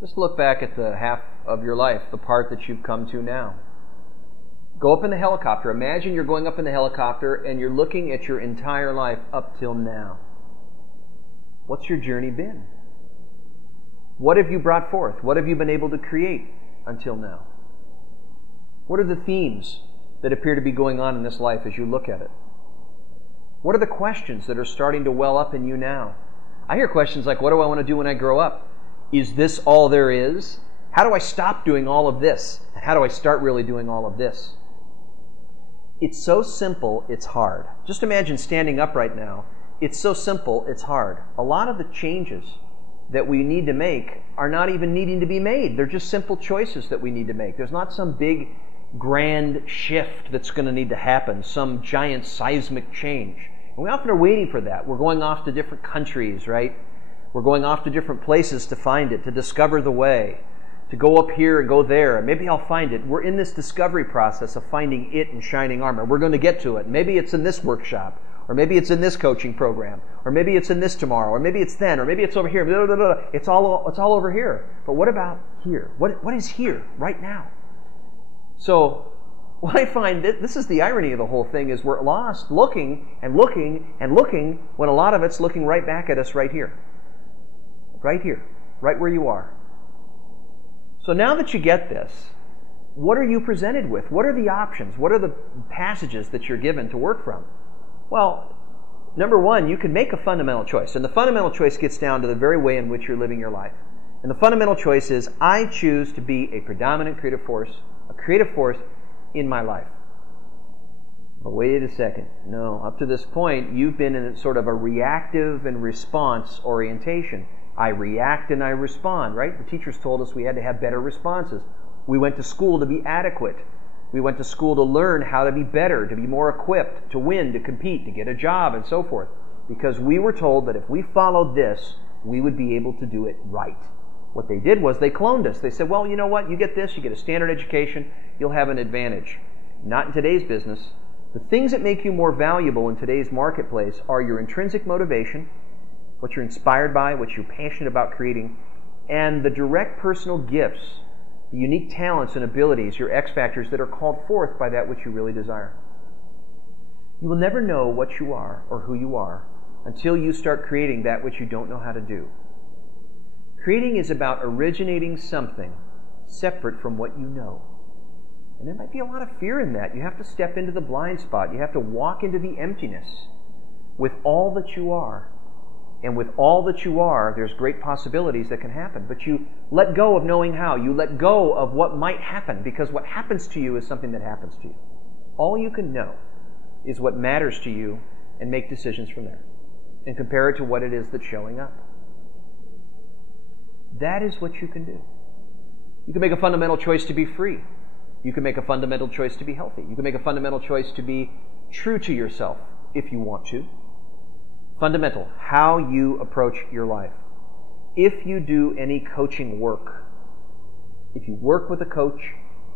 Just look back at the half of your life, the part that you've come to now. Go up in the helicopter. Imagine you're going up in the helicopter and you're looking at your entire life up till now. What's your journey been? What have you brought forth? What have you been able to create until now? What are the themes that appear to be going on in this life as you look at it? What are the questions that are starting to well up in you now? I hear questions like, what do I want to do when I grow up? Is this all there is? How do I stop doing all of this? And how do I start really doing all of this? It's so simple, it's hard. Just imagine standing up right now. It's so simple, it's hard. A lot of the changes that we need to make are not even needing to be made. They're just simple choices that we need to make. There's not some big, grand shift that's going to need to happen, some giant seismic change. And we often are waiting for that. We're going off to different countries, right? We're going off to different places to find it, to discover the way, to go up here and go there, and maybe I'll find it. We're in this discovery process of finding it in shining armor. We're going to get to it. Maybe it's in this workshop, or maybe it's in this coaching program, or maybe it's in this tomorrow, or maybe it's then, or maybe it's over here. Blah, blah, blah. It's all over here. But what about here? What is here right now? So what I find, this is the irony of the whole thing, is we're lost looking and looking and looking when a lot of it's looking right back at us right here. Right here. Right where you are. So now that you get this, what are you presented with? What are the options? What are the passages that you're given to work from? Well, number one, you can make a fundamental choice. And the fundamental choice gets down to the very way in which you're living your life. And the fundamental choice is, I choose to be a predominant creative force in my life. But wait a second. No, up to this point, you've been in sort of a reactive and response orientation. I react and I respond, right? The teachers told us we had to have better responses. We went to school to be adequate. We went to school to learn how to be better, to be more equipped, to win, to compete, to get a job, and so forth. Because we were told that if we followed this, we would be able to do it right. What they did was they cloned us. They said, well, you know what? You get this, you get a standard education, you'll have an advantage. Not in today's business. The things that make you more valuable in today's marketplace are your intrinsic motivation, what you're inspired by, what you're passionate about creating, and the direct personal gifts, the unique talents and abilities, your X factors that are called forth by that which you really desire. You will never know what you are or who you are until you start creating that which you don't know how to do. Creating is about originating something separate from what you know. And there might be a lot of fear in that. You have to step into the blind spot. You have to walk into the emptiness with all that you are. And with all that you are, there's great possibilities that can happen. But you let go of knowing how. You let go of what might happen, because what happens to you is something that happens to you. All you can know is what matters to you, and make decisions from there. And compare it to what it is that's showing up. That is what you can do. You can make a fundamental choice to be free. You can make a fundamental choice to be healthy. You can make a fundamental choice to be true to yourself if you want to. Fundamental, how you approach your life. If you do any coaching work, if you work with a coach,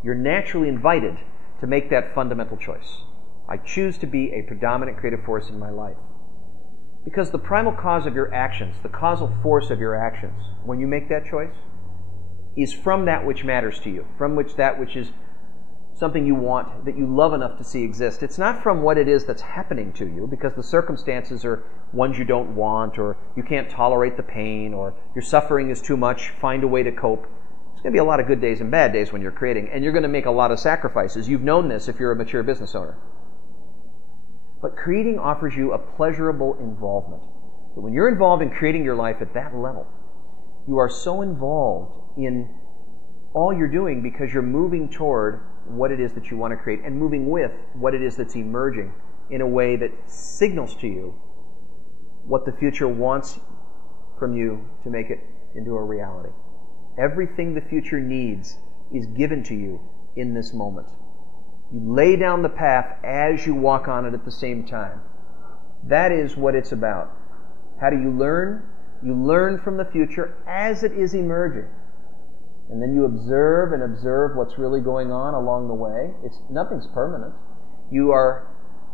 you're naturally invited to make that fundamental choice. I choose to be a predominant creative force in my life. Because the primal cause of your actions, the causal force of your actions, when you make that choice, is from that which matters to you, from which that which is something you want, that you love enough to see exist. It's not from what it is that's happening to you, because the circumstances are ones you don't want, or you can't tolerate the pain, or your suffering is too much, find a way to cope. There's going to be a lot of good days and bad days when you're creating, and you're going to make a lot of sacrifices. You've known this if you're a mature business owner. But creating offers you a pleasurable involvement. But when you're involved in creating your life at that level, you are so involved in all you're doing because you're moving toward what it is that you want to create and moving with what it is that's emerging in a way that signals to you what the future wants from you to make it into a reality. Everything the future needs is given to you in this moment. You lay down the path as you walk on it at the same time. That is what it's about. How do you learn? You learn from the future as it is emerging. And then you observe and observe what's really going on along the way. Nothing's permanent. You are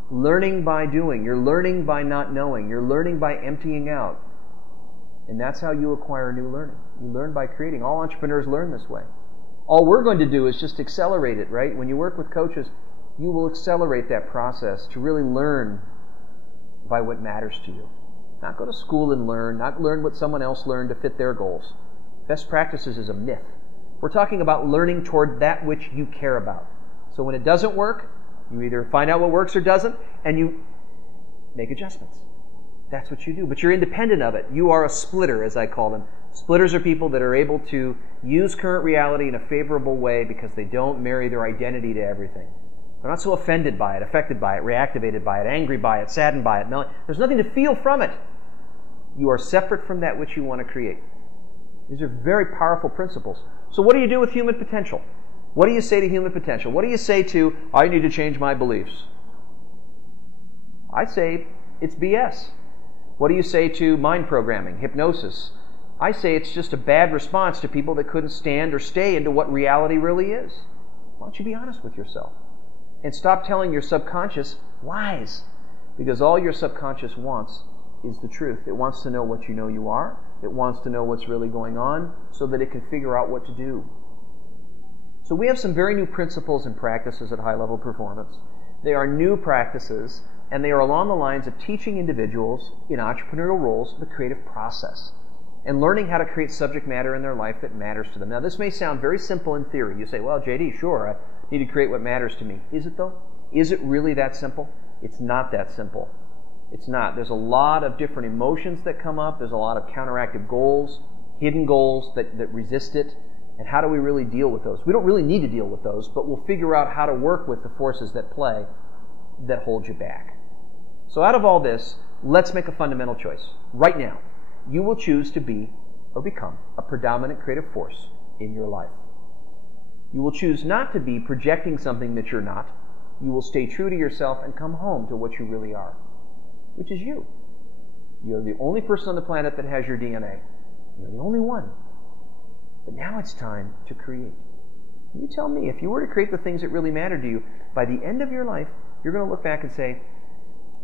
learning by doing. You're learning by not knowing. You're learning by emptying out. And that's how you acquire new learning. You learn by creating. All entrepreneurs learn this way. All we're going to do is just accelerate it, right? When you work with coaches, you will accelerate that process to really learn by what matters to you. Not go to school and learn, not learn what someone else learned to fit their goals. Best practices is a myth. We're talking about learning toward that which you care about. So when it doesn't work, you either find out what works or doesn't, and you make adjustments. That's what you do. But you're independent of it. You are a splitter, as I call them. Splitters are people that are able to use current reality in a favorable way because they don't marry their identity to everything. They're not so offended by it, affected by it, reactivated by it, angry by it, saddened by it. There's nothing to feel from it. You are separate from that which you want to create. These are very powerful principles. So what do you do with human potential? What do you say to human potential? What do you say to, I need to change my beliefs? I say it's BS. What do you say to mind programming, hypnosis? I say it's just a bad response to people that couldn't stand or stay into what reality really is. Why don't you be honest with yourself? And stop telling your subconscious lies. Because all your subconscious wants is the truth. It wants to know what you know you are. It wants to know what's really going on so that it can figure out what to do. So we have some very new principles and practices at High Level Performance. They are new practices, and they are along the lines of teaching individuals in entrepreneurial roles the creative process and learning how to create subject matter in their life that matters to them. Now, this may sound very simple in theory. You say, well, JD, sure, I need to create what matters to me. Is it, though? Is it really that simple? It's not that simple. It's not. There's a lot of different emotions that come up. There's a lot of counteractive goals, hidden goals that resist it. And how do we really deal with those? We don't really need to deal with those, but we'll figure out how to work with the forces that play that hold you back. So out of all this, let's make a fundamental choice. Right now, you will choose to be or become a predominant creative force in your life. You will choose not to be projecting something that you're not. You will stay true to yourself and come home to what you really are, which is you. You're the only person on the planet that has your DNA. You're the only one. But now it's time to create. You tell me, if you were to create the things that really matter to you, by the end of your life, you're going to look back and say,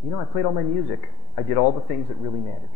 you know, I played all my music. I did all the things that really mattered.